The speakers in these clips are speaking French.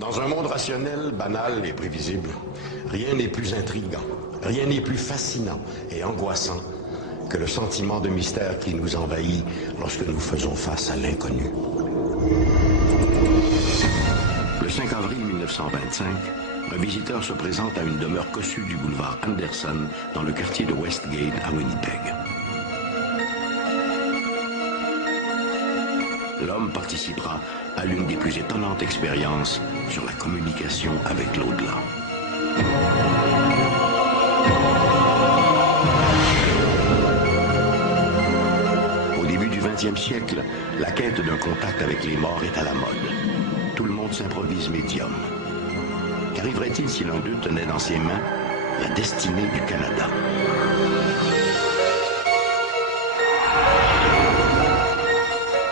Dans un monde rationnel, banal et prévisible, rien n'est plus intriguant, rien n'est plus fascinant et angoissant que le sentiment de mystère qui nous envahit lorsque nous faisons face à l'inconnu. Le 5 avril 1925, un visiteur se présente à une demeure cossue du boulevard Anderson dans le quartier de Westgate à Winnipeg. L'homme participera à l'une des plus étonnantes expériences sur la communication avec l'au-delà. Au début du XXe siècle, la quête d'un contact avec les morts est à la mode. Tout le monde s'improvise médium. Qu'arriverait-il si l'un d'eux tenait dans ses mains la destinée du Canada?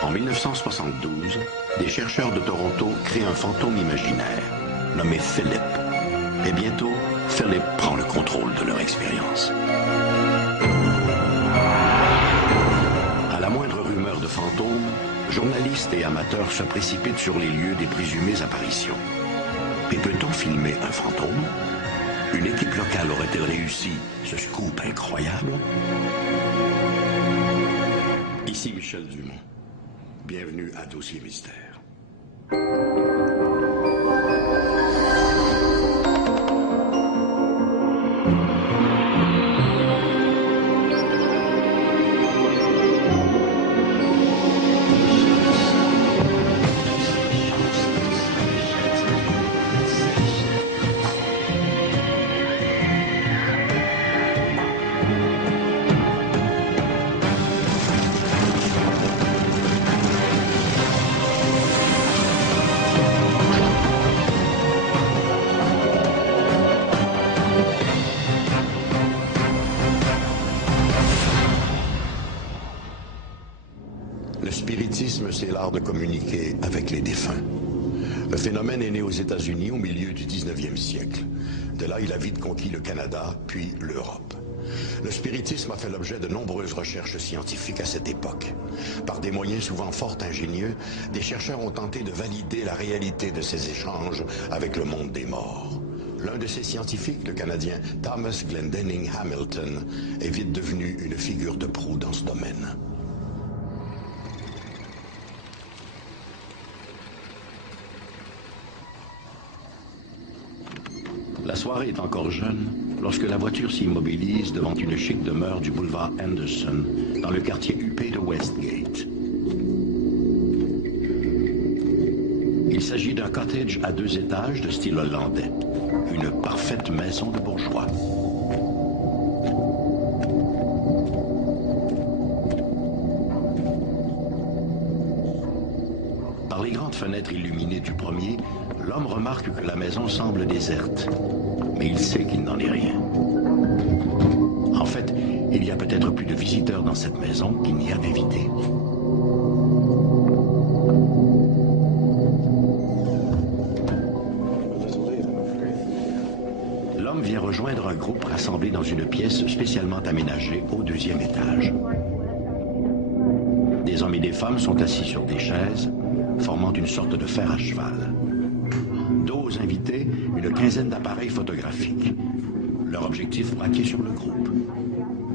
En 1972, des chercheurs de Toronto créent un fantôme imaginaire, nommé Philip. Et bientôt, Philip prend le contrôle de leur expérience. À la moindre rumeur de fantôme, journalistes et amateurs se précipitent sur les lieux des présumées apparitions. Mais peut-on filmer un fantôme? Une équipe locale aurait-elle réussi ce scoop incroyable? Ici Michel Dumont. Bienvenue à Dossier Mystère. Le spiritisme, c'est l'art de communiquer avec les défunts. Le phénomène est né aux États-Unis au milieu du 19e siècle. De là, il a vite conquis le Canada, puis l'Europe. Le spiritisme a fait l'objet de nombreuses recherches scientifiques à cette époque. Par des moyens souvent fort ingénieux, des chercheurs ont tenté de valider la réalité de ces échanges avec le monde des morts. L'un de ces scientifiques, le Canadien Thomas Glendenning Hamilton, est vite devenu une figure de proue dans ce domaine. La soirée est encore jeune lorsque la voiture s'immobilise devant une chic demeure du boulevard Anderson, dans le quartier huppé de Westgate. Il s'agit d'un cottage à 2 étages de style hollandais, une parfaite maison de bourgeois. Par les grandes fenêtres illuminées du premier, l'homme remarque que la maison semble déserte, mais il sait qu'il n'en est rien. En fait, il y a peut-être plus de visiteurs dans cette maison qu'il n'y a d'invités. L'homme vient rejoindre un groupe rassemblé dans une pièce spécialement aménagée au 2e étage. Des hommes et des femmes sont assis sur des chaises, formant une sorte de fer à cheval. Dos aux invités, une quinzaine d'appareils photographiques. Leur objectif braqué sur le groupe.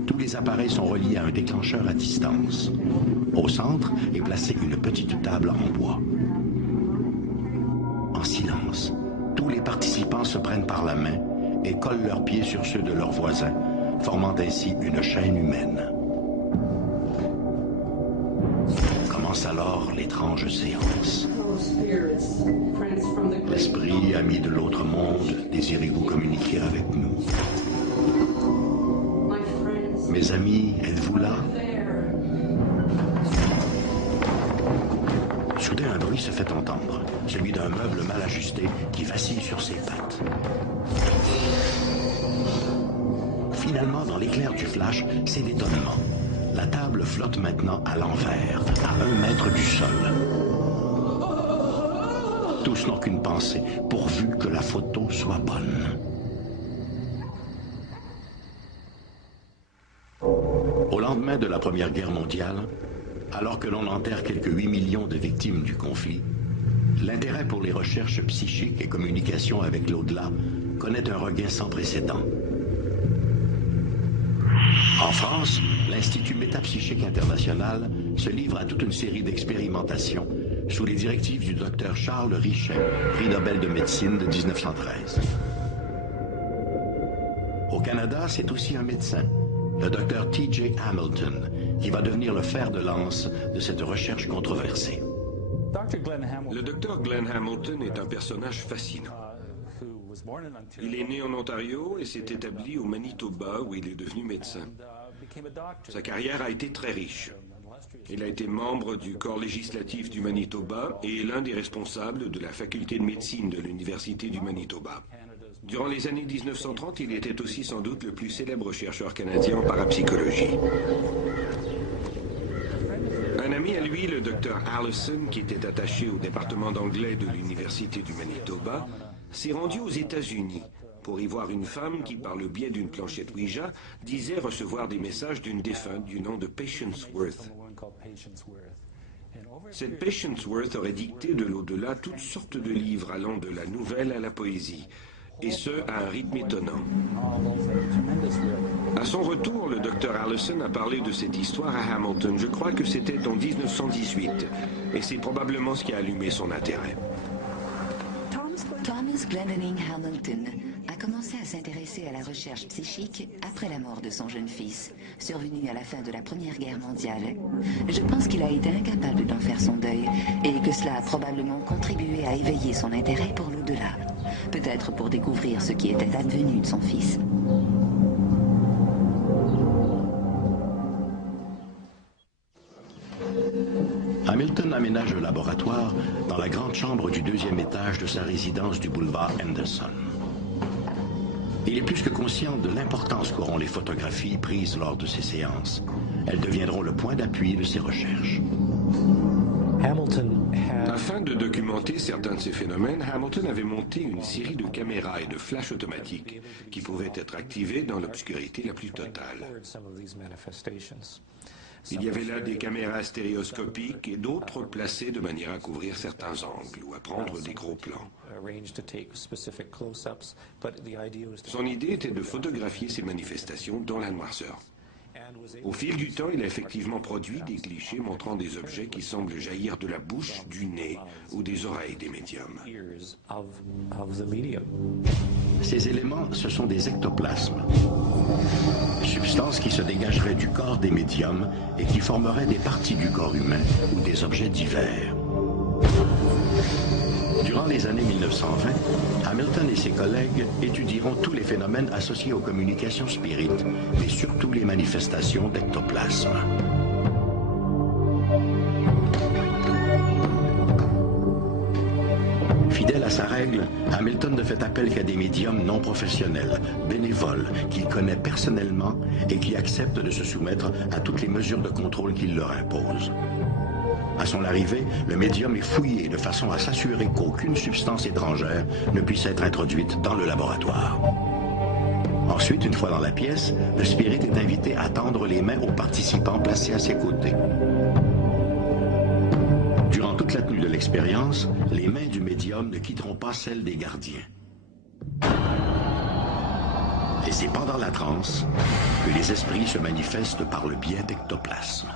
Tous les appareils sont reliés à un déclencheur à distance. Au centre est placée une petite table en bois. En silence, tous les participants se prennent par la main et collent leurs pieds sur ceux de leurs voisins, formant ainsi une chaîne humaine. Commence alors l'étrange séance. L'esprit, ami de l'autre monde, désirez-vous communiquer avec nous? Mes amis, êtes-vous là? Soudain, un bruit se fait entendre, celui d'un meuble mal ajusté qui vacille sur ses pattes. Finalement, dans l'éclair du flash, c'est l'étonnement. La table flotte maintenant à l'envers, à 1 mètre du sol. Tous n'ont qu'une pensée, pourvu que la photo soit bonne. Au lendemain de la Première Guerre mondiale, alors que l'on enterre quelques 8 millions de victimes du conflit, l'intérêt pour les recherches psychiques et communication avec l'au-delà connaît un regain sans précédent. En France, l'Institut Métapsychique International se livre à toute une série d'expérimentations sous les directives du docteur Charles Richet, prix Nobel de médecine de 1913. Au Canada, c'est aussi un médecin, le docteur T.J. Hamilton, qui va devenir le fer de lance de cette recherche controversée. Le docteur Glenn Hamilton est un personnage fascinant. Il est né en Ontario et s'est établi au Manitoba où il est devenu médecin. Sa carrière a été très riche. Il a été membre du corps législatif du Manitoba et est l'un des responsables de la faculté de médecine de l'Université du Manitoba. Durant les années 1930, il était aussi sans doute le plus célèbre chercheur canadien en parapsychologie. Un ami à lui, le docteur Allison, qui était attaché au département d'anglais de l'Université du Manitoba, s'est rendu aux États-Unis pour y voir une femme qui, par le biais d'une planchette Ouija, disait recevoir des messages d'une défunte du nom de Patience Worth. Cette Patience Worth aurait dicté de l'au-delà toutes sortes de livres allant de la nouvelle à la poésie, et ce, à un rythme étonnant. À son retour, le docteur Allison a parlé de cette histoire à Hamilton. Je crois que c'était en 1918, et c'est probablement ce qui a allumé son intérêt. Thomas Glendinning Hamilton a commencé à s'intéresser à la recherche psychique après la mort de son jeune fils, survenu à la fin de la Première Guerre mondiale. Je pense qu'il a été incapable d'en faire son deuil et que cela a probablement contribué à éveiller son intérêt pour l'au-delà, peut-être pour découvrir ce qui était advenu de son fils. Hamilton aménage le laboratoire dans la grande chambre du deuxième étage de sa résidence du boulevard Henderson. Il est plus que conscient de l'importance qu'auront les photographies prises lors de ces séances. Elles deviendront le point d'appui de ses recherches. Afin de documenter certains de ces phénomènes, Hamilton avait monté une série de caméras et de flashs automatiques qui pouvaient être activés dans l'obscurité la plus totale. Il y avait là des caméras stéréoscopiques et d'autres placées de manière à couvrir certains angles ou à prendre des gros plans. Son idée était de photographier ces manifestations dans la noirceur. Au fil du temps, il a effectivement produit des clichés montrant des objets qui semblent jaillir de la bouche, du nez ou des oreilles des médiums. Ces éléments, ce sont des ectoplasmes, substances qui se dégageraient du corps des médiums et qui formeraient des parties du corps humain ou des objets divers. Durant les années 1920, Hamilton et ses collègues étudieront tous les phénomènes associés aux communications spirites, mais surtout les manifestations d'ectoplasme. Fidèle à sa règle, Hamilton ne fait appel qu'à des médiums non professionnels, bénévoles, qu'il connaît personnellement et qui acceptent de se soumettre à toutes les mesures de contrôle qu'il leur impose. À son arrivée, le médium est fouillé de façon à s'assurer qu'aucune substance étrangère ne puisse être introduite dans le laboratoire. Ensuite, une fois dans la pièce, le spirit est invité à tendre les mains aux participants placés à ses côtés. Durant toute la tenue de l'expérience, les mains du médium ne quitteront pas celles des gardiens. Et c'est pendant la transe que les esprits se manifestent par le biais d'ectoplasme.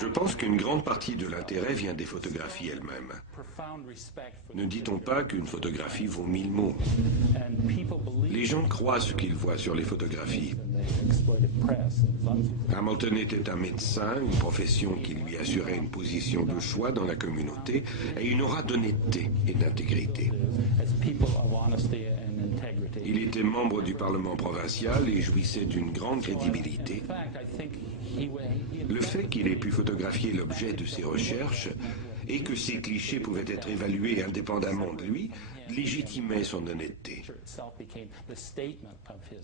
Je pense qu'une grande partie de l'intérêt vient des photographies elles-mêmes. Ne dit-on pas qu'une photographie vaut 1000 mots? Les gens croient ce qu'ils voient sur les photographies. Hamilton était un médecin, une profession qui lui assurait une position de choix dans la communauté et une aura d'honnêteté et d'intégrité. Il était membre du Parlement provincial et jouissait d'une grande crédibilité. Le fait qu'il ait pu photographier l'objet de ses recherches et que ses clichés pouvaient être évalués indépendamment de lui légitimait son honnêteté.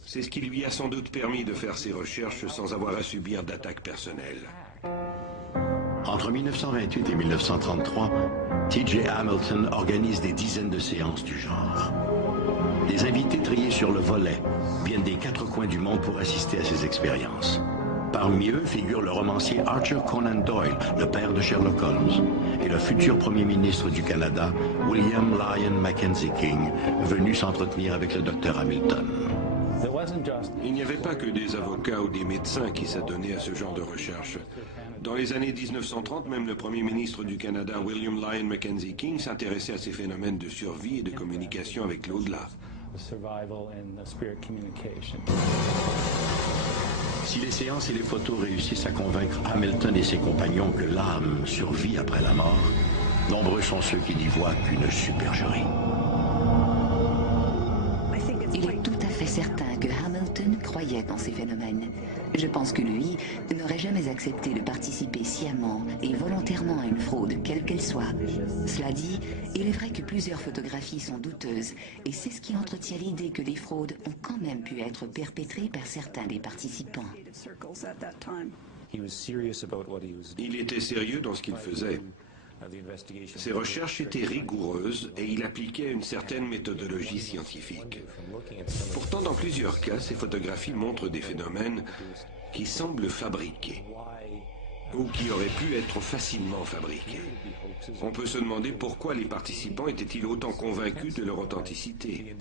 C'est ce qui lui a sans doute permis de faire ses recherches sans avoir à subir d'attaques personnelles. Entre 1928 et 1933, T.J. Hamilton organise des dizaines de séances du genre. Des invités triés sur le volet viennent des 4 coins du monde pour assister à ces expériences. Parmi eux figure le romancier Arthur Conan Doyle, le père de Sherlock Holmes, et le futur premier ministre du Canada, William Lyon Mackenzie King, venu s'entretenir avec le docteur Hamilton. Il n'y avait pas que des avocats ou des médecins qui s'adonnaient à ce genre de recherche. Dans les années 1930, même le premier ministre du Canada, William Lyon Mackenzie King, s'intéressait à ces phénomènes de survie et de communication avec l'au-delà. Si les séances et les photos réussissent à convaincre Hamilton et ses compagnons que l'âme survit après la mort, nombreux sont ceux qui n'y voient qu'une supercherie. Il est tout à fait certain que Hamilton croyait dans ces phénomènes. Je pense que lui n'aurait jamais accepté de participer sciemment et volontairement à une fraude, quelle qu'elle soit. Cela dit, il est vrai que plusieurs photographies sont douteuses, et c'est ce qui entretient l'idée que les fraudes ont quand même pu être perpétrées par certains des participants. Il était sérieux dans ce qu'il faisait. Ses recherches étaient rigoureuses et il appliquait une certaine méthodologie scientifique. Pourtant, dans plusieurs cas, ces photographies montrent des phénomènes qui semblent fabriqués ou qui auraient pu être facilement fabriqués. On peut se demander pourquoi les participants étaient-ils autant convaincus de leur authenticité.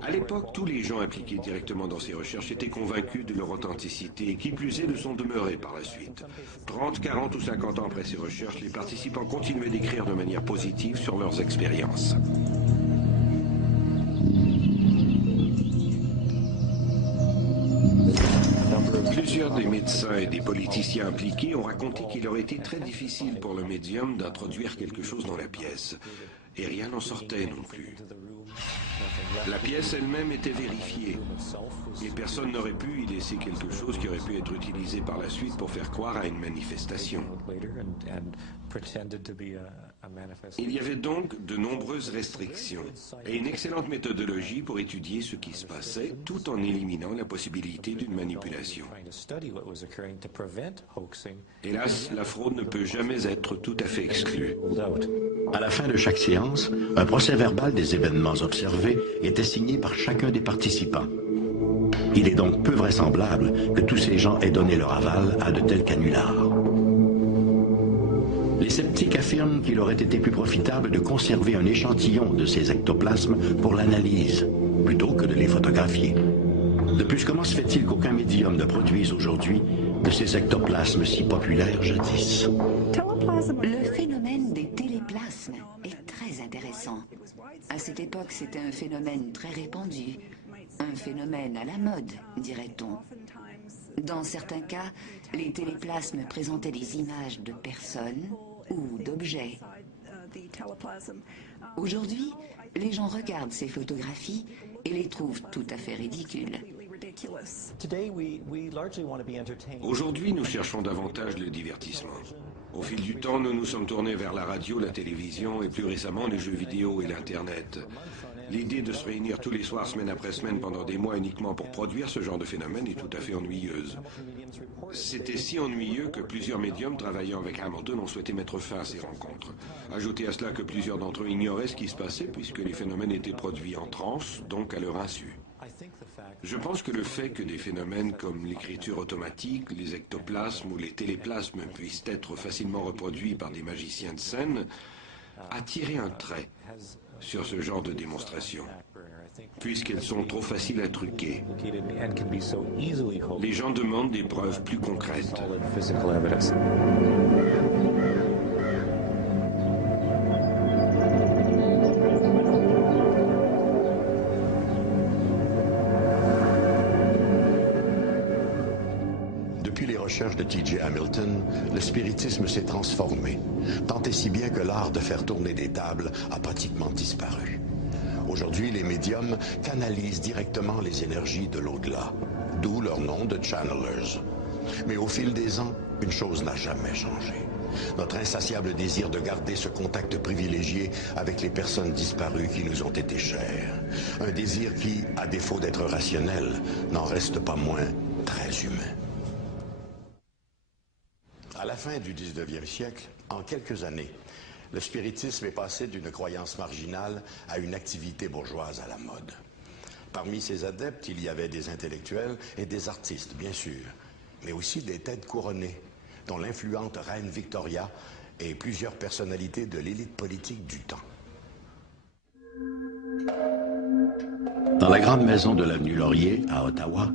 À l'époque, tous les gens impliqués directement dans ces recherches étaient convaincus de leur authenticité et qui plus est le sont demeurés par la suite. 30, 40 ou 50 ans après ces recherches, les participants continuaient d'écrire de manière positive sur leurs expériences. Plusieurs des médecins et des politiciens impliqués ont raconté qu'il aurait été très difficile pour le médium d'introduire quelque chose dans la pièce. Et rien n'en sortait non plus. La pièce elle-même était vérifiée. Et personne n'aurait pu y laisser quelque chose qui aurait pu être utilisé par la suite pour faire croire à une manifestation. Il y avait donc de nombreuses restrictions et une excellente méthodologie pour étudier ce qui se passait tout en éliminant la possibilité d'une manipulation. Hélas, la fraude ne peut jamais être tout à fait exclue. À la fin de chaque séance, un procès-verbal des événements observés était signé par chacun des participants. Il est donc peu vraisemblable que tous ces gens aient donné leur aval à de tels canulars. Les sceptiques affirment qu'il aurait été plus profitable de conserver un échantillon de ces ectoplasmes pour l'analyse, plutôt que de les photographier. De plus, comment se fait-il qu'aucun médium ne produise aujourd'hui de ces ectoplasmes si populaires jadis? Le phénomène des téléplasmes est très intéressant. À cette époque, c'était un phénomène très répandu, un phénomène à la mode, dirait-on. Dans certains cas, les téléplasmes présentaient des images de personnes ou d'objets. Aujourd'hui, les gens regardent ces photographies et les trouvent tout à fait ridicules. Aujourd'hui, nous cherchons davantage le divertissement. Au fil du temps, nous nous sommes tournés vers la radio, la télévision et plus récemment les jeux vidéo et l'Internet. L'idée de se réunir tous les soirs, semaine après semaine, pendant des mois uniquement pour produire ce genre de phénomène est tout à fait ennuyeuse. C'était si ennuyeux que plusieurs médiums travaillant avec Hamilton ont souhaité mettre fin à ces rencontres. Ajoutez à cela que plusieurs d'entre eux ignoraient ce qui se passait puisque les phénomènes étaient produits en transe, donc à leur insu. Je pense que le fait que des phénomènes comme l'écriture automatique, les ectoplasmes ou les téléplasmes puissent être facilement reproduits par des magiciens de scène a tiré un trait sur ce genre de démonstration, puisqu'elles sont trop faciles à truquer. Les gens demandent des preuves plus concrètes. Depuis les recherches de T.J. Hamilton, le spiritisme s'est transformé, tant et si bien que l'art de faire tourner des tables a pratiquement disparu. Aujourd'hui, les médiums canalisent directement les énergies de l'au-delà, d'où leur nom de channelers. Mais au fil des ans, une chose n'a jamais changé. Notre insatiable désir de garder ce contact privilégié avec les personnes disparues qui nous ont été chères. Un désir qui, à défaut d'être rationnel, n'en reste pas moins très humain. À la fin du 19e siècle, en quelques années, Le spiritisme est passé d'une croyance marginale à une activité bourgeoise à la mode. Parmi ses adeptes, il y avait des intellectuels et des artistes, bien sûr, mais aussi des têtes couronnées, dont l'influente reine Victoria et plusieurs personnalités de l'élite politique du temps. Dans la grande maison de l'avenue Laurier, à Ottawa,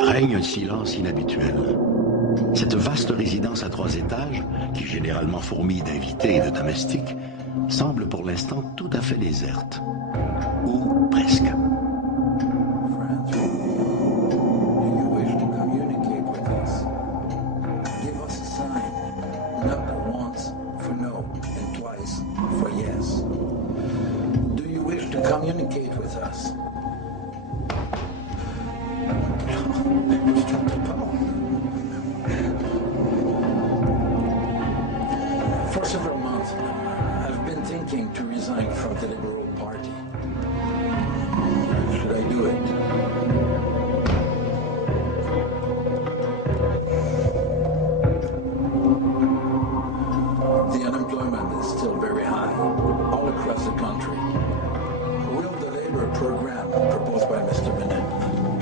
règne un silence inhabituel. Cette vaste résidence à 3 étages, qui généralement fourmille d'invités et de domestiques, semble pour l'instant tout à fait déserte. Ou presque. Communicate with us. For several months, I've been thinking to resign from the Liberal Party. Should I do it? The unemployment is still very high, all across the country. Will the labor program proposed by Mr. Bennett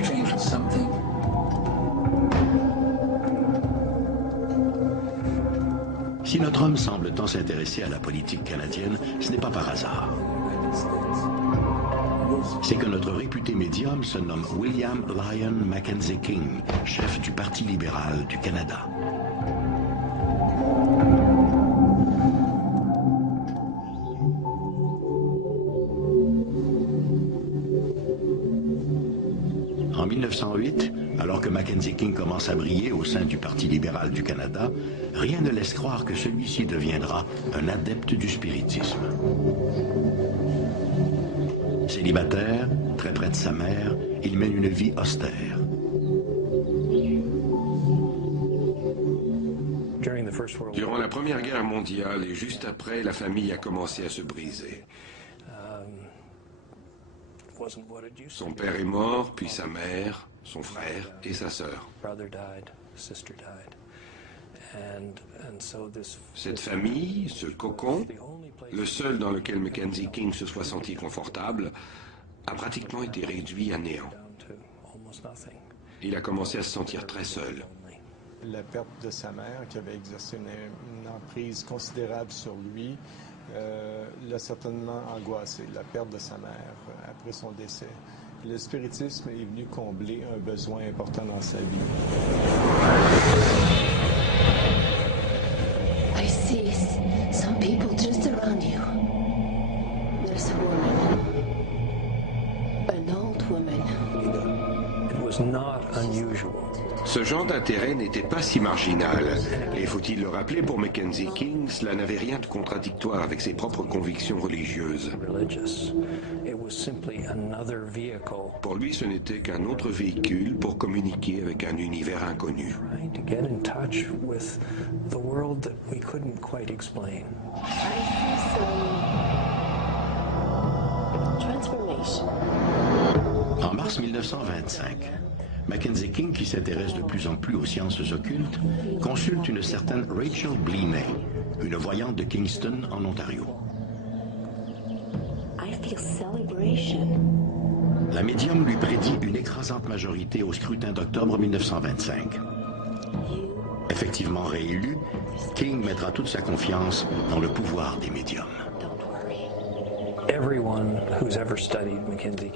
change something? Si notre homme semble tant s'intéresser à la politique canadienne, ce n'est pas par hasard. C'est que notre réputé médium se nomme William Lyon Mackenzie King, chef du Parti libéral du Canada. En 1908, alors que Mackenzie King commence à briller au sein du Parti libéral du Canada, rien ne laisse croire que celui-ci deviendra un adepte du spiritisme. Célibataire, très près de sa mère, il mène une vie austère. Durant la Première Guerre mondiale et juste après, la famille a commencé à se briser. Son père est mort, puis sa mère, son frère et sa sœur. Cette famille, ce cocon, le seul dans lequel Mackenzie King se soit senti confortable, a pratiquement été réduit à néant. Il a commencé à se sentir très seul. La perte de sa mère, qui avait exercé une emprise considérable sur lui, l'a certainement angoissé, la perte de sa mère après son décès. Le spiritisme est venu combler un besoin important dans sa vie. I see some people just around you. There's a woman. An old woman. It was not unusual. Ce genre d'intérêt n'était pas si marginal. Et faut-il le rappeler, pour Mackenzie King, cela n'avait rien de contradictoire avec ses propres convictions religieuses. Pour lui, ce n'était qu'un autre véhicule pour communiquer avec un univers inconnu. En mars 1925, Mackenzie King, qui s'intéresse de plus en plus aux sciences occultes, consulte une certaine Rachel Bleney, une voyante de Kingston, en Ontario. La médium lui prédit une écrasante majorité au scrutin d'octobre 1925. Effectivement réélu, King mettra toute sa confiance dans le pouvoir des médiums.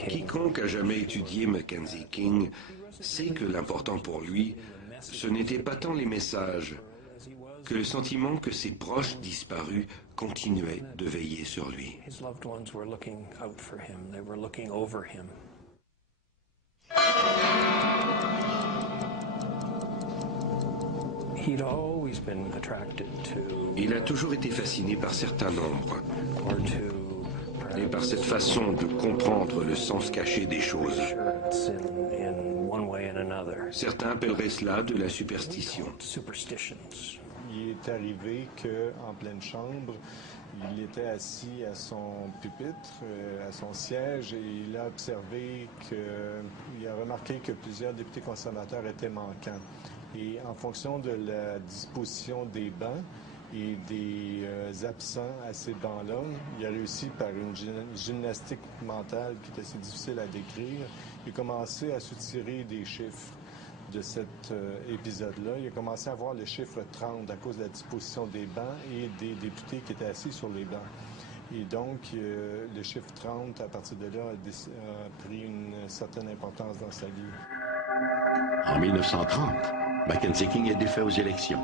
Quiconque a jamais étudié Mackenzie King sait que l'important pour lui, ce n'était pas tant les messages, que le sentiment que ses proches disparus continuaient de veiller sur lui. Il a toujours été fasciné par certains nombres et par cette façon de comprendre le sens caché des choses. Certains appelleraient cela de la superstition. Il est arrivé qu'en pleine chambre, il était assis à son pupitre, à son siège, et il a observé il a remarqué que plusieurs députés conservateurs étaient manquants. Et en fonction de la disposition des bancs, et des absents à ces bancs-là. Il a réussi par une gymnastique mentale qui est assez difficile à décrire. Il a commencé à soutirer des chiffres de cet épisode-là. Il a commencé à voir le chiffre 30 à cause de la disposition des bancs et des députés qui étaient assis sur les bancs. Et donc, le chiffre 30, à partir de là, a pris une certaine importance dans sa vie. En 1930, Mackenzie King est défait aux élections.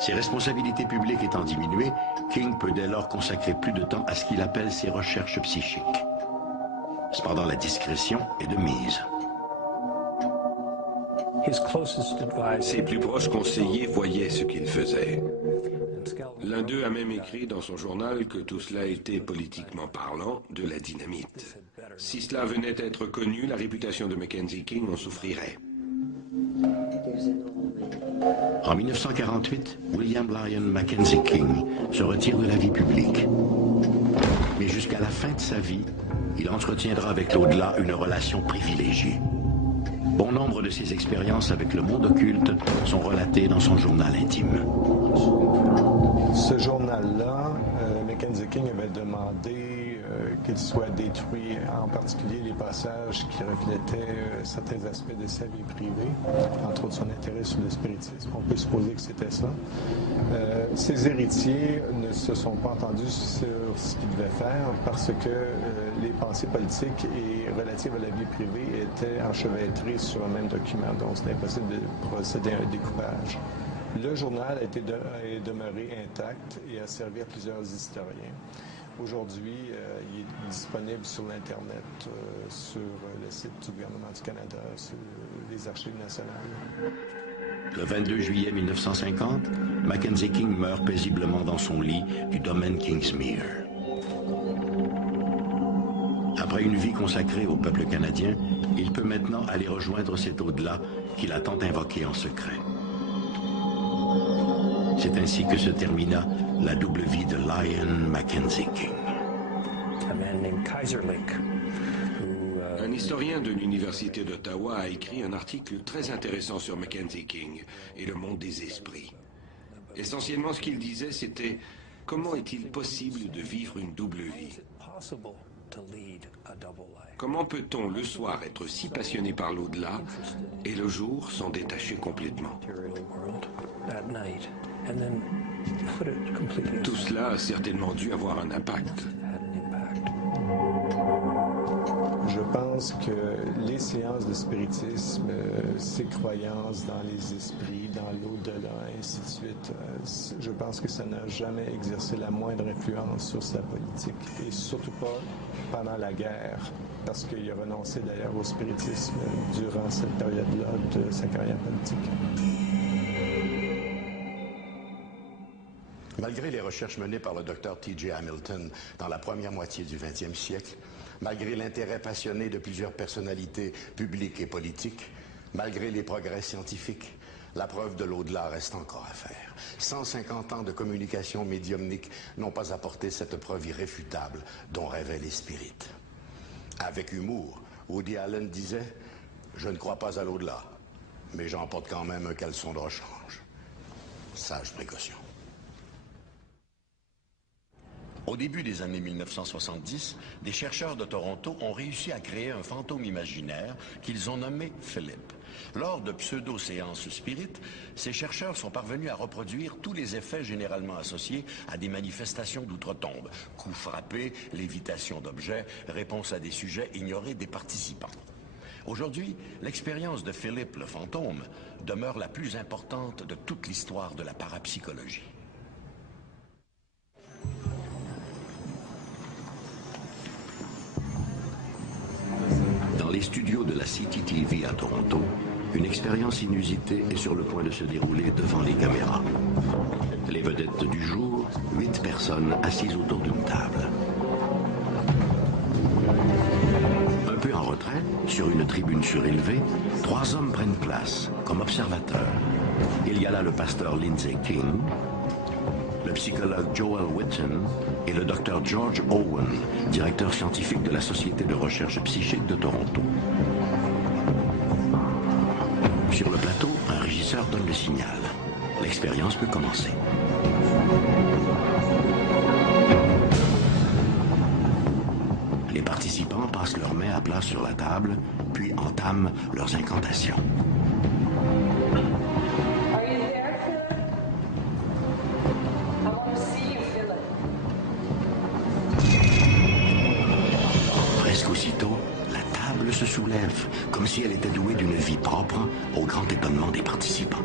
Ses responsabilités publiques étant diminuées, King peut dès lors consacrer plus de temps à ce qu'il appelle ses recherches psychiques. Cependant, la discrétion est de mise. Ses plus proches conseillers voyaient ce qu'il faisait. L'un d'eux a même écrit dans son journal que tout cela était, politiquement parlant, de la dynamite. Si cela venait à être connu, la réputation de Mackenzie King en souffrirait. En 1948, William Lyon Mackenzie King se retire de la vie publique. Mais jusqu'à la fin de sa vie, il entretiendra avec l'au-delà une relation privilégiée. Bon nombre de ses expériences avec le monde occulte sont relatées dans son journal intime. Ce journal-là, Mackenzie King avait demandé qu'il soit détruit, en particulier les passages qui reflétaient certains aspects de sa vie privée, entre autres son intérêt sur le spiritisme. On peut supposer que c'était ça. Ses héritiers ne se sont pas entendus sur ce qu'ils devaient faire parce que les pensées politiques et relatives à la vie privée étaient enchevêtrées sur un même document, donc c'était impossible de procéder à un découpage. Le journal est demeuré intact et a servi à plusieurs historiens. Aujourd'hui, il est disponible sur l'Internet, sur le site du gouvernement du Canada, sur les archives nationales. Le 22 juillet 1950, Mackenzie King meurt paisiblement dans son lit du domaine Kingsmere. Après une vie consacrée au peuple canadien, il peut maintenant aller rejoindre cet au-delà qu'il a tant invoqué en secret. C'est ainsi que se termina la double vie de Lyon Mackenzie King. Un historien de l'Université d'Ottawa a écrit un article très intéressant sur Mackenzie King et le monde des esprits. Essentiellement, ce qu'il disait, c'était « Comment est-il possible de vivre une double vie ?» Comment peut-on le soir être si passionné par l'au-delà et le jour s'en détacher complètement? Tout cela a certainement dû avoir un impact. Je pense que les séances de spiritisme, ces croyances dans les esprits, dans l'au-delà, ainsi de suite, je pense que ça n'a jamais exercé la moindre influence sur sa politique, et surtout pas pendant la guerre, parce qu'il a renoncé d'ailleurs au spiritisme durant cette période-là de sa carrière politique. Malgré les recherches menées par le Dr. T.J. Hamilton dans la première moitié du 20e siècle, malgré l'intérêt passionné de plusieurs personnalités publiques et politiques, malgré les progrès scientifiques, la preuve de l'au-delà reste encore à faire. 150 ans de communication médiumnique n'ont pas apporté cette preuve irréfutable dont rêvaient les spirites. Avec humour, Woody Allen disait « Je ne crois pas à l'au-delà, mais j'en porte quand même un caleçon de rechange. » Sage précaution. Au début des années 1970, des chercheurs de Toronto ont réussi à créer un fantôme imaginaire qu'ils ont nommé Philip. Lors de pseudo-séances spirites, ces chercheurs sont parvenus à reproduire tous les effets généralement associés à des manifestations d'outre-tombe. Coups frappés, lévitation d'objets, réponse à des sujets ignorés des participants. Aujourd'hui, l'expérience de Philip le fantôme demeure la plus importante de toute l'histoire de la parapsychologie. Dans les studios de la CTTV à Toronto, une expérience inusitée est sur le point de se dérouler devant les caméras. Les vedettes du jour, 8 personnes assises autour d'une table. Un peu en retrait, sur une tribune surélevée, 3 hommes prennent place comme observateurs. Il y a là le pasteur Lindsay King, le psychologue Joel Whitten et le docteur George Owen, directeur scientifique de la Société de recherche psychique de Toronto. Sur le plateau, un régisseur donne le signal. l'expérience peut commencer. Les participants passent leurs mains à plat sur la table, puis entament leurs incantations. Are you there, Philip? I want to see you, Philip. Presque aussitôt, la table se soulève, comme si elle était douée d'une vie propre, au grand étonnement des participants.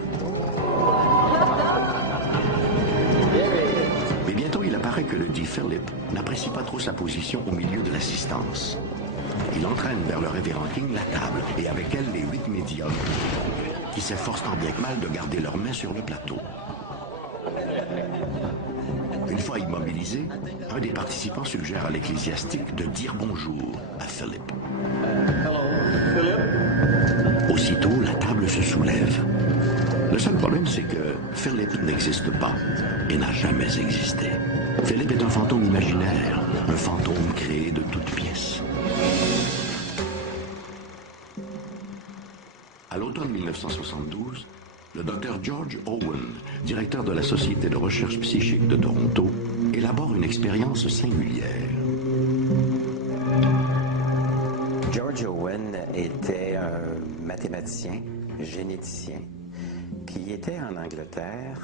Mais bientôt, il apparaît que le dit Philip n'apprécie pas trop sa position au milieu de l'assistance. Il entraîne vers le révérend King la table, et avec elle les 8 médiums, qui s'efforcent tant bien que mal de garder leurs mains sur le plateau. Une fois immobilisé, un des participants suggère à l'ecclésiastique de dire bonjour à Philip. Hello, Philip. Aussitôt, la table se soulève. Le seul problème, c'est que Philip n'existe pas et n'a jamais existé. Philip est un fantôme imaginaire, un fantôme créé de toutes pièces. À l'automne 1972, le docteur George Owen, directeur de la Société de recherche psychique de Toronto, élabore une expérience singulière. George Owen était un mathématicien, généticien, qui était en Angleterre,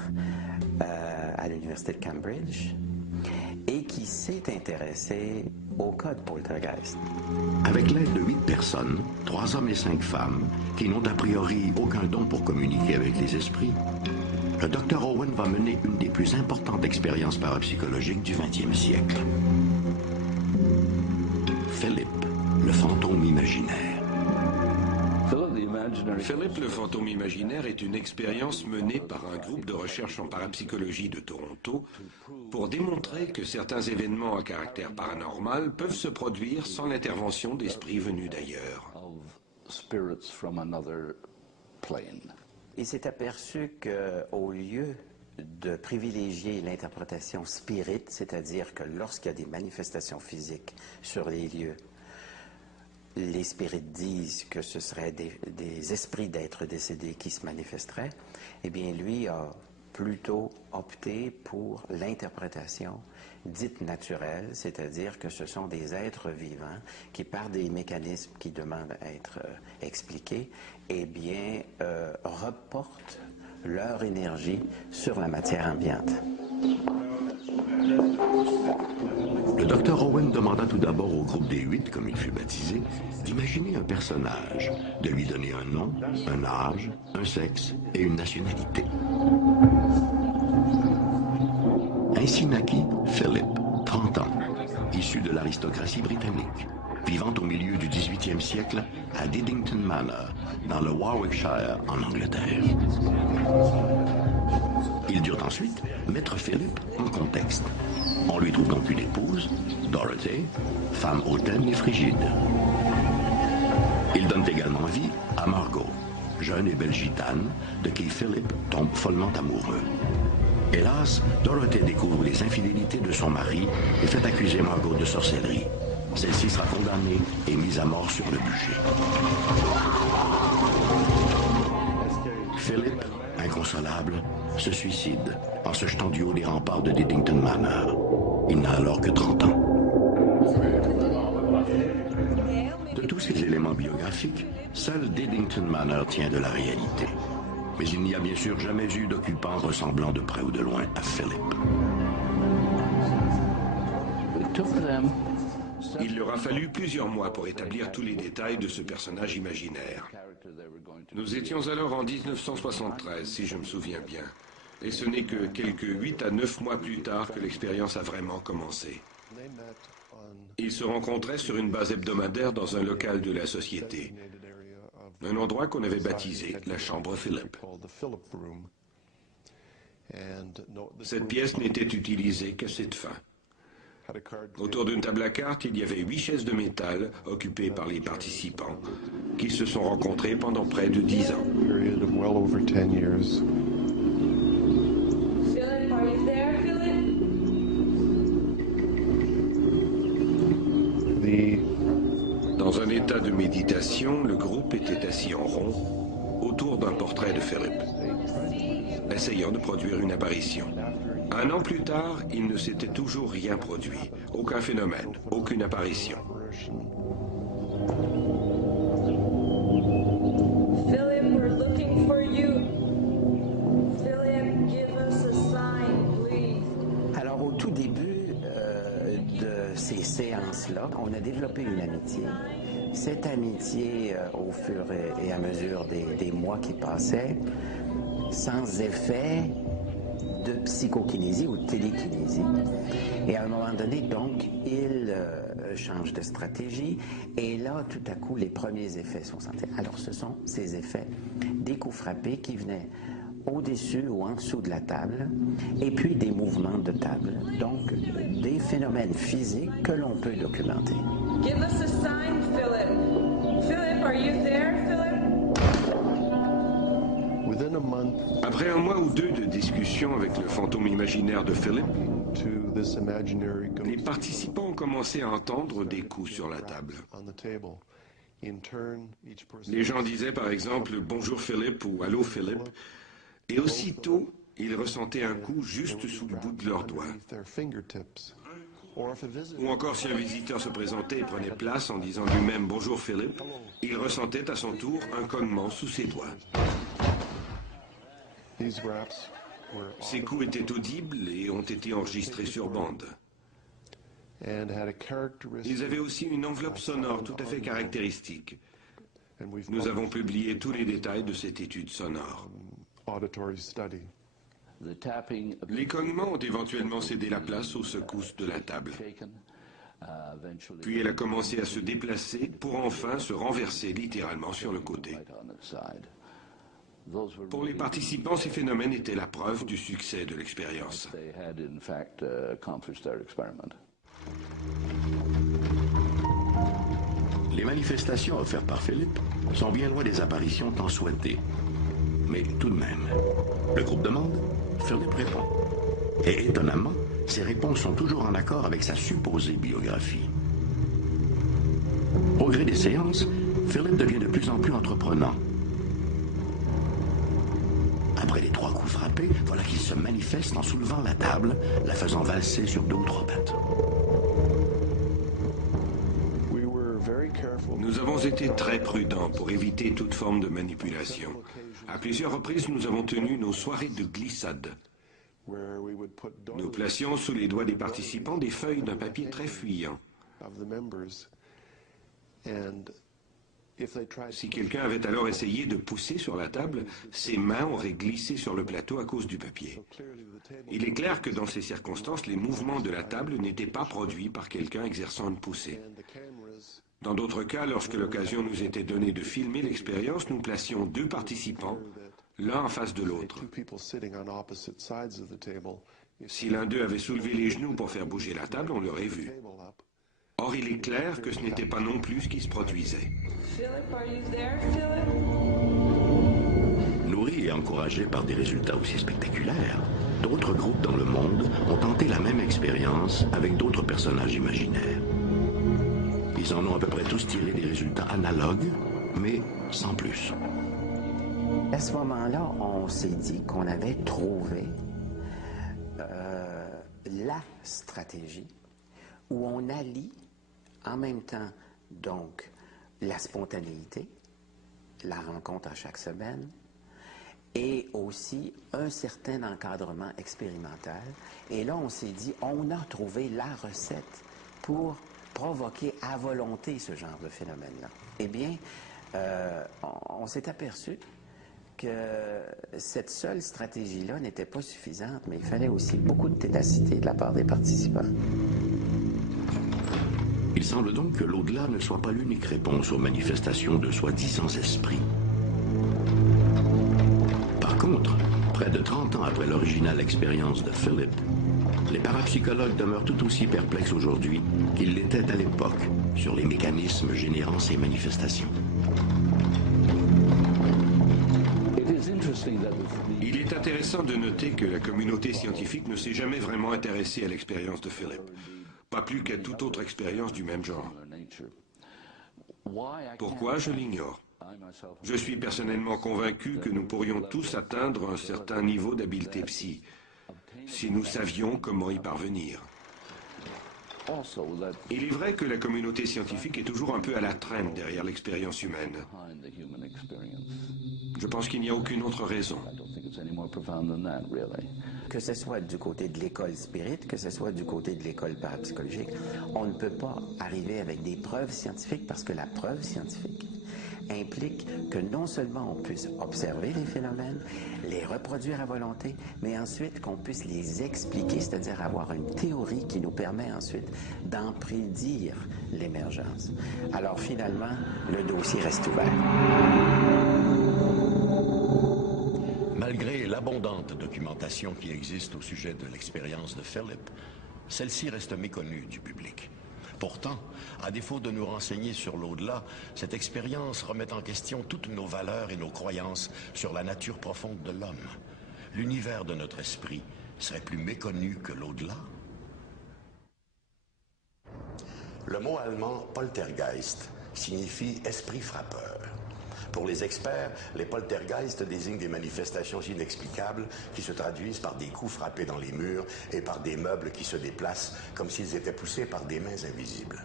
à l'université de Cambridge, et qui s'est intéressé au cas de poltergeist. Avec l'aide de 8 personnes, 3 hommes et 5 femmes, qui n'ont a priori aucun don pour communiquer avec les esprits, le Dr Owen va mener une des plus importantes expériences parapsychologiques du XXe siècle. Philip, le fantôme imaginaire. Philip le fantôme imaginaire est une expérience menée par un groupe de recherche en parapsychologie de Toronto pour démontrer que certains événements à caractère paranormal peuvent se produire sans l'intervention d'esprits venus d'ailleurs. Il s'est aperçu qu'au lieu de privilégier l'interprétation spirit, c'est-à-dire que lorsqu'il y a des manifestations physiques sur les lieux, les spirites disent que ce seraient des esprits d'êtres décédés qui se manifesteraient, eh bien, lui a plutôt opté pour l'interprétation dite naturelle, c'est-à-dire que ce sont des êtres vivants qui, par des mécanismes qui demandent à être expliqués, eh bien, reportent leur énergie sur la matière ambiante. Le Dr Owen demanda tout d'abord au groupe des 8, comme il fut baptisé, d'imaginer un personnage, de lui donner un nom, un âge, un sexe et une nationalité. Ainsi naquit Philip, 30 ans, issu de l'aristocratie britannique, vivant au milieu du XVIIIe siècle à Diddington Manor, dans le Warwickshire, en Angleterre. Ils durent ensuite mettre Philip en contexte. On lui trouve donc une épouse, Dorothy, femme hautaine et frigide. Ils donnent également vie à Margot, jeune et belle gitane, de qui Philip tombe follement amoureux. Hélas, Dorothy découvre les infidélités de son mari et fait accuser Margot de sorcellerie. Celle-ci sera condamnée et mise à mort sur le bûcher. Philip, inconsolable, se suicide en se jetant du haut des remparts de Diddington Manor. Il n'a alors que 30 ans. De tous ces éléments biographiques, seul Diddington Manor tient de la réalité. Mais il n'y a bien sûr jamais eu d'occupant ressemblant de près ou de loin à Philip. Il leur a fallu plusieurs mois pour établir tous les détails de ce personnage imaginaire. Nous étions alors en 1973, si je me souviens bien. Et ce n'est que quelques 8 à 9 mois plus tard que l'expérience a vraiment commencé. Ils se rencontraient sur une base hebdomadaire dans un local de la société. Un endroit qu'on avait baptisé la chambre Philip. Cette pièce n'était utilisée qu'à cette fin. Autour d'une table à cartes, il y avait 8 chaises de métal occupées par les participants qui se sont rencontrés pendant près de 10 ans. Philip, are you there, Philip? Dans un état de méditation, le groupe était assis en rond autour d'un d'un portrait de Philip, essayant de produire une apparition. 1 an plus tard, il ne s'était toujours rien produit. Aucun phénomène, aucune apparition. Philip, we're looking for you. Philip, give us a sign, please. Alors, au tout début de ces séances-là, on a développé une amitié. Cette amitié, au fur et à mesure des mois qui passaient, sans effet de psychokinésie ou de télékinésie. Et à un moment donné, donc, il change de stratégie. Et là, tout à coup, les premiers effets sont sentis. Alors, ce sont ces effets des coups frappés qui venaient au-dessus ou en dessous de la table, et puis des mouvements de table. Donc, des phénomènes physiques que l'on peut documenter. Give us a sign, Philip. Philip, are you there, Philip? Après 1 mois ou 2 de discussion avec le fantôme imaginaire de Philip, les participants ont commencé à entendre des coups sur la table. Les gens disaient par exemple « Bonjour Philip » ou « Allô Philip », et aussitôt, ils ressentaient un coup juste sous le bout de leurs doigts. Ou encore, si un visiteur se présentait et prenait place en disant lui-même « Bonjour Philip », il ressentait à son tour un cognement sous ses doigts. Ces coups étaient audibles et ont été enregistrés sur bande. Ils avaient aussi une enveloppe sonore tout à fait caractéristique. Nous avons publié tous les détails de cette étude sonore. Les cognements ont éventuellement cédé la place aux secousses de la table. Puis elle a commencé à se déplacer pour enfin se renverser littéralement sur le côté. Pour les participants, ces phénomènes étaient la preuve du succès de l'expérience. Les manifestations offertes par Philip sont bien loin des apparitions tant souhaitées. Mais tout de même, le groupe demande, Philip répond. Et étonnamment, ces réponses sont toujours en accord avec sa supposée biographie. Au gré des séances, Philip devient de plus en plus entreprenant. Après les 3 coups frappés, voilà qu'il se manifeste en soulevant la table, la faisant valser sur 2 ou 3 pattes. Nous avons été très prudents pour éviter toute forme de manipulation. À plusieurs reprises, nous avons tenu nos soirées de glissade. Nous placions sous les doigts des participants des feuilles d'un papier très fuyant. Si quelqu'un avait alors essayé de pousser sur la table, ses mains auraient glissé sur le plateau à cause du papier. Il est clair que dans ces circonstances, les mouvements de la table n'étaient pas produits par quelqu'un exerçant une poussée. Dans d'autres cas, lorsque l'occasion nous était donnée de filmer l'expérience, nous placions 2 participants, l'un en face de l'autre. Si l'un d'eux avait soulevé les genoux pour faire bouger la table, on l'aurait vu. Or, il est clair que ce n'était pas non plus ce qui se produisait. Nourris et encouragés par des résultats aussi spectaculaires, d'autres groupes dans le monde ont tenté la même expérience avec d'autres personnages imaginaires. Ils en ont à peu près tous tiré des résultats analogues, mais sans plus. À ce moment-là, on s'est dit qu'on avait trouvé la stratégie où on allie en même temps donc la spontanéité, la rencontre à chaque semaine, et aussi un certain encadrement expérimental. Et là, on s'est dit, on a trouvé la recette pour provoquer à volonté ce genre de phénomène-là. Eh bien, on s'est aperçu que cette seule stratégie-là n'était pas suffisante, mais il fallait aussi beaucoup de ténacité de la part des participants. Il semble donc que l'au-delà ne soit pas l'unique réponse aux manifestations de soi-disant esprits. Par contre, près de 30 ans après l'originale expérience de Philip, les parapsychologues demeurent tout aussi perplexes aujourd'hui qu'ils l'étaient à l'époque sur les mécanismes générant ces manifestations. Il est intéressant de noter que la communauté scientifique ne s'est jamais vraiment intéressée à l'expérience de Philip, pas plus qu'à toute autre expérience du même genre. Pourquoi, je l'ignore. Je suis personnellement convaincu que nous pourrions tous atteindre un certain niveau d'habileté psy, si nous savions comment y parvenir. Il est vrai que la communauté scientifique est toujours un peu à la traîne derrière l'expérience humaine. Je pense qu'il n'y a aucune autre raison. Que ce soit du côté de l'école spirit, que ce soit du côté de l'école parapsychologique, on ne peut pas arriver avec des preuves scientifiques parce que la preuve scientifique implique que non seulement on puisse observer les phénomènes, les reproduire à volonté, mais ensuite qu'on puisse les expliquer, c'est-à-dire avoir une théorie qui nous permet ensuite d'en prédire l'émergence. Alors finalement, le dossier reste ouvert. Malgré l'abondante documentation qui existe au sujet de l'expérience de Philip, celle-ci reste méconnue du public. Pourtant, à défaut de nous renseigner sur l'au-delà, cette expérience remet en question toutes nos valeurs et nos croyances sur la nature profonde de l'homme. L'univers de notre esprit serait plus méconnu que l'au-delà? Le mot allemand « Poltergeist » signifie « esprit frappeur ». Pour les experts, les poltergeists désignent des manifestations inexplicables qui se traduisent par des coups frappés dans les murs et par des meubles qui se déplacent comme s'ils étaient poussés par des mains invisibles.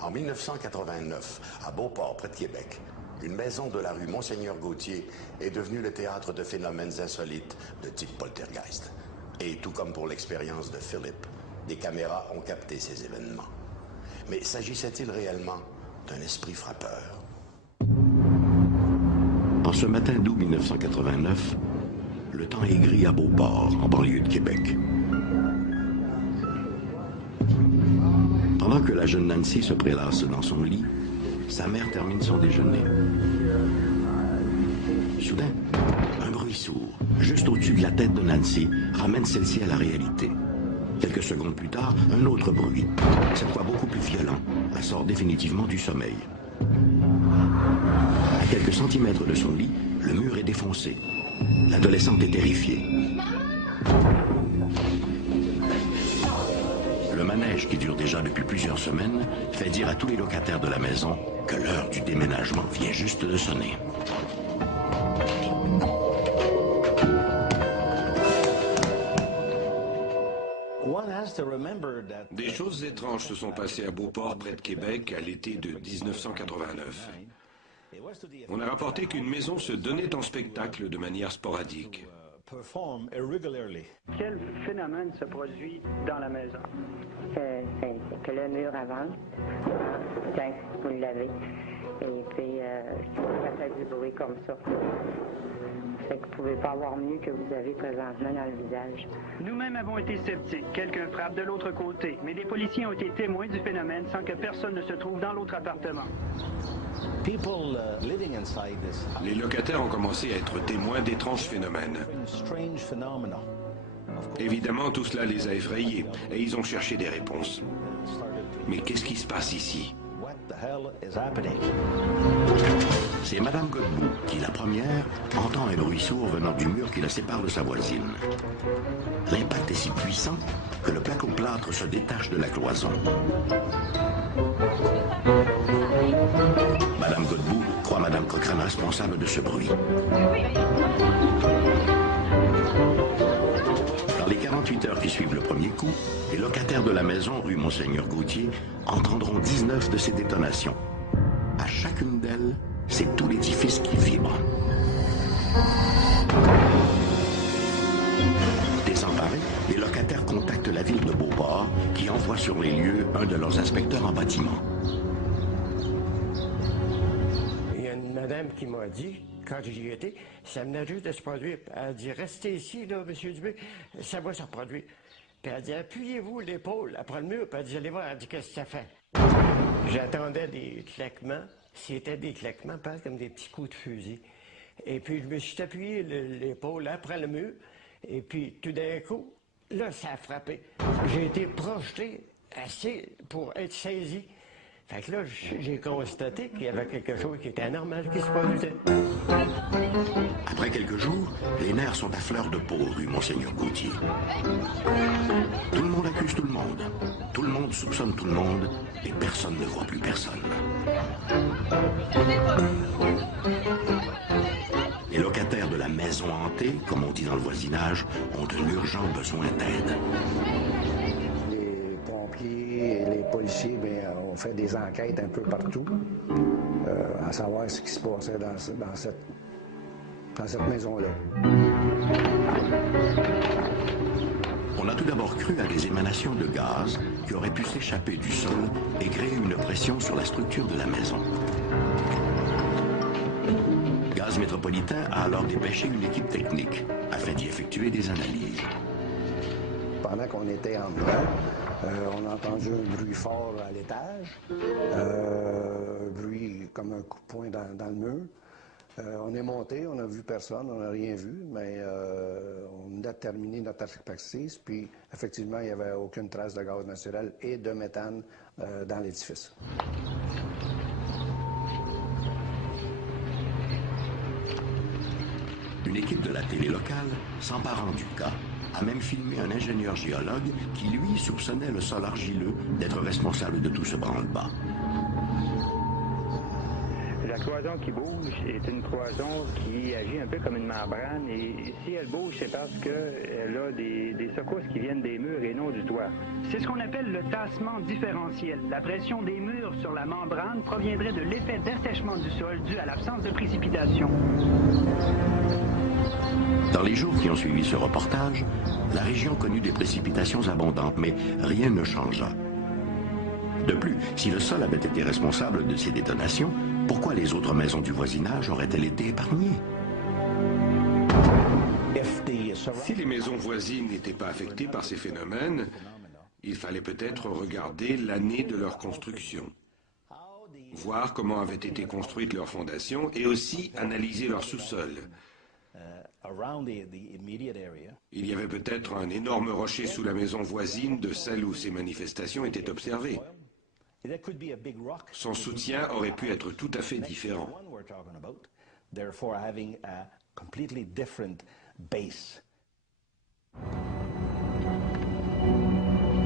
En 1989, à Beauport, près de Québec, une maison de la rue Monseigneur-Gauthier est devenue le théâtre de phénomènes insolites de type poltergeist. Et tout comme pour l'expérience de Philip, des caméras ont capté ces événements. Mais s'agissait-il réellement d'un esprit frappeur? En ce matin d'août 1989, le temps est gris à Beauport, en banlieue de Québec. Pendant que la jeune Nancy se prélasse dans son lit, sa mère termine son déjeuner. Soudain, un bruit sourd, juste au-dessus de la tête de Nancy, ramène celle-ci à la réalité. Quelques secondes plus tard, un autre bruit, cette fois beaucoup plus violent, la sort définitivement du sommeil. À quelques centimètres de son lit, le mur est défoncé. L'adolescente est terrifiée. Le manège, qui dure déjà depuis plusieurs semaines, fait dire à tous les locataires de la maison que l'heure du déménagement vient juste de sonner. Des choses étranges se sont passées à Beauport, près de Québec, à l'été de 1989. On a rapporté qu'une maison se donnait en spectacle de manière sporadique. Quel phénomène se produit dans la maison? Que le mur avance, quand vous l'avez, et puis ça fait du bruit comme ça. Fait que vous ne pouvez pas avoir mieux que vous avez présentement dans le visage. Nous-mêmes avons été sceptiques. Quelqu'un frappe de l'autre côté, mais des policiers ont été témoins du phénomène sans que personne ne se trouve dans l'autre appartement. Les locataires ont commencé à être témoins d'étranges phénomènes. Évidemment, tout cela les a effrayés et ils ont cherché des réponses. Mais qu'est-ce qui se passe ici? C'est Madame Godbout qui, la première, entend un bruit sourd venant du mur qui la sépare de sa voisine. L'impact est si puissant que le placo-plâtre se détache de la cloison. Madame Godbout croit Madame Cochrane responsable de ce bruit. Dans les 48 heures qui suivent le premier coup, les locataires de la maison rue Monseigneur-Gauthier entendront 19 de ces détonations. À chacune d'elles, c'est tout l'édifice qui vibre. Désemparés, les locataires contactent la ville de Beauport qui envoie sur les lieux un de leurs inspecteurs en bâtiment. Il y a une madame qui m'a dit, quand j'y étais, ça venait juste de se produire. Elle a dit, restez ici, là, M. Dubé, ça va se reproduire. Puis elle a dit, appuyez-vous l'épaule après le mur, puis elle dit, allez voir, elle dit, qu'est-ce que ça fait? J'attendais des claquements. C'était des claquements, pas comme des petits coups de fusil. Et puis, je me suis appuyé l'épaule après le mur, et puis, tout d'un coup, là, ça a frappé. J'ai été projeté assez pour être saisi. Fait que là, j'ai constaté qu'il y avait quelque chose qui était anormal qui se produisait. Après quelques jours, les nerfs sont à fleur de peau rue Monseigneur Gauthier. Tout le monde accuse tout le monde. Tout le monde soupçonne tout le monde et personne ne voit plus personne. Les locataires de la maison hantée, comme on dit dans le voisinage, ont un urgent besoin d'aide. Les pompiers et les policiers ont fait des enquêtes un peu partout, à savoir ce qui se passait dans cette maison-là. On a tout d'abord cru à des émanations de gaz qui auraient pu s'échapper du sol et créer une pression sur la structure de la maison. Gaz Métropolitain a alors dépêché une équipe technique afin d'y effectuer des analyses. Pendant qu'on était en dedans, on a entendu un bruit fort à l'étage, un bruit comme un coup de poing dans le mur. On est monté, on n'a vu personne, on n'a rien vu, mais on a terminé notre expertise, puis effectivement, il n'y avait aucune trace de gaz naturel et de méthane dans l'édifice. Une équipe de la télé locale, s'emparant du cas, a même filmé un ingénieur géologue qui, lui, soupçonnait le sol argileux d'être responsable de tout ce branle-bas. La cloison qui bouge est une cloison qui agit un peu comme une membrane et si elle bouge, c'est parce qu'elle a des secousses qui viennent des murs et non du toit. C'est ce qu'on appelle le tassement différentiel. La pression des murs sur la membrane proviendrait de l'effet d'assèchement du sol dû à l'absence de précipitation. Dans les jours qui ont suivi ce reportage, la région connut des précipitations abondantes, mais rien ne changea. De plus, si le sol avait été responsable de ces détonations, pourquoi les autres maisons du voisinage auraient-elles été épargnées? Si les maisons voisines n'étaient pas affectées par ces phénomènes, il fallait peut-être regarder l'année de leur construction, voir comment avaient été construites leurs fondations et aussi analyser leur sous-sol. Il y avait peut-être un énorme rocher sous la maison voisine de celle où ces manifestations étaient observées. Son soutien aurait pu être tout à fait différent.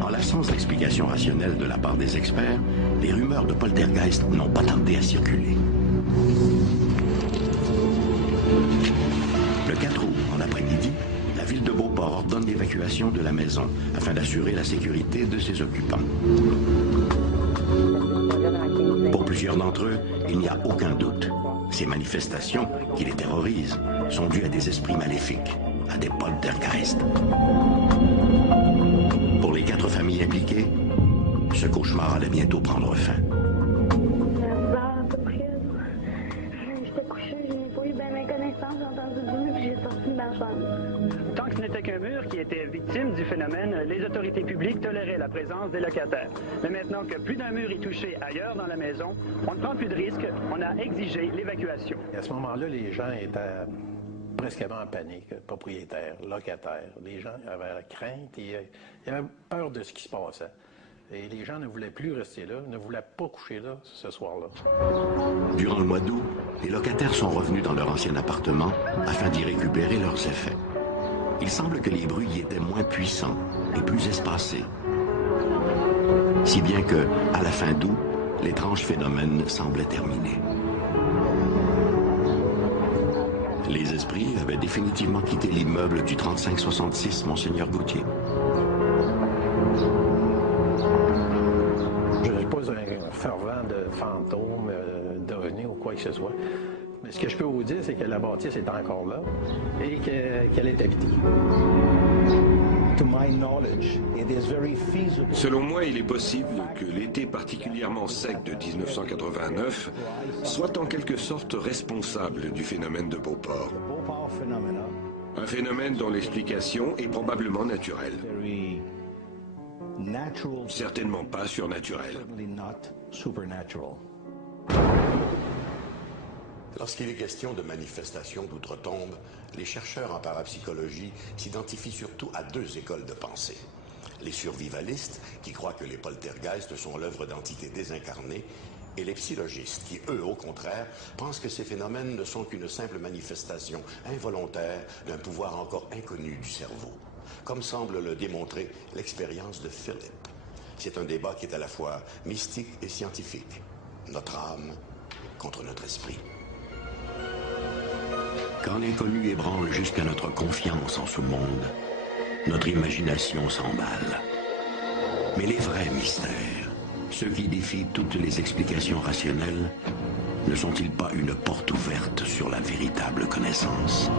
En l'absence d'explication rationnelle de la part des experts, les rumeurs de poltergeist n'ont pas tardé à circuler. Le 4 août, en après-midi, la ville de Beauport ordonne l'évacuation de la maison afin d'assurer la sécurité de ses occupants. Pour plusieurs d'entre eux, il n'y a aucun doute. Ces manifestations, qui les terrorisent, sont dues à des esprits maléfiques, à des poltergeists. Pour les 4 familles impliquées, ce cauchemar allait bientôt prendre fin. Tant que ce n'était qu'un mur qui était victime du phénomène, les autorités publiques toléraient la présence des locataires. Mais maintenant que plus d'un mur est touché ailleurs dans la maison, on ne prend plus de risques, on a exigé l'évacuation. À ce moment-là, les gens étaient presque en panique, propriétaires, locataires. Les gens avaient la crainte et ils avaient peur de ce qui se passait. Et les gens ne voulaient plus rester là, ne voulaient pas coucher là ce soir-là. Durant le mois d'août, les locataires sont revenus dans leur ancien appartement afin d'y récupérer leurs effets. Il semble que les bruits y étaient moins puissants et plus espacés. Si bien que, à la fin d'août, l'étrange phénomène semblait terminé. Les esprits avaient définitivement quitté l'immeuble du 3566 Monseigneur Gauthier. Je ne suis pas un fervent de fantômes, d'ovnis ou quoi que ce soit. Mais ce que je peux vous dire, c'est que la bâtisse est encore là et qu'elle est habitée. Selon moi, il est possible que l'été particulièrement sec de 1989 soit en quelque sorte responsable du phénomène de Beauport. Un phénomène dont l'explication est probablement naturelle. Certainement pas surnaturelle. Lorsqu'il est question de manifestations d'outre-tombe, les chercheurs en parapsychologie s'identifient surtout à 2 écoles de pensée. Les survivalistes, qui croient que les poltergeists sont l'œuvre d'entités désincarnées, et les psychologistes qui, eux, au contraire, pensent que ces phénomènes ne sont qu'une simple manifestation involontaire d'un pouvoir encore inconnu du cerveau, comme semble le démontrer l'expérience de Philip. C'est un débat qui est à la fois mystique et scientifique. Notre âme contre notre esprit. Quand l'inconnu ébranle jusqu'à notre confiance en ce monde, notre imagination s'emballe. Mais les vrais mystères, ceux qui défient toutes les explications rationnelles, ne sont-ils pas une porte ouverte sur la véritable connaissance ?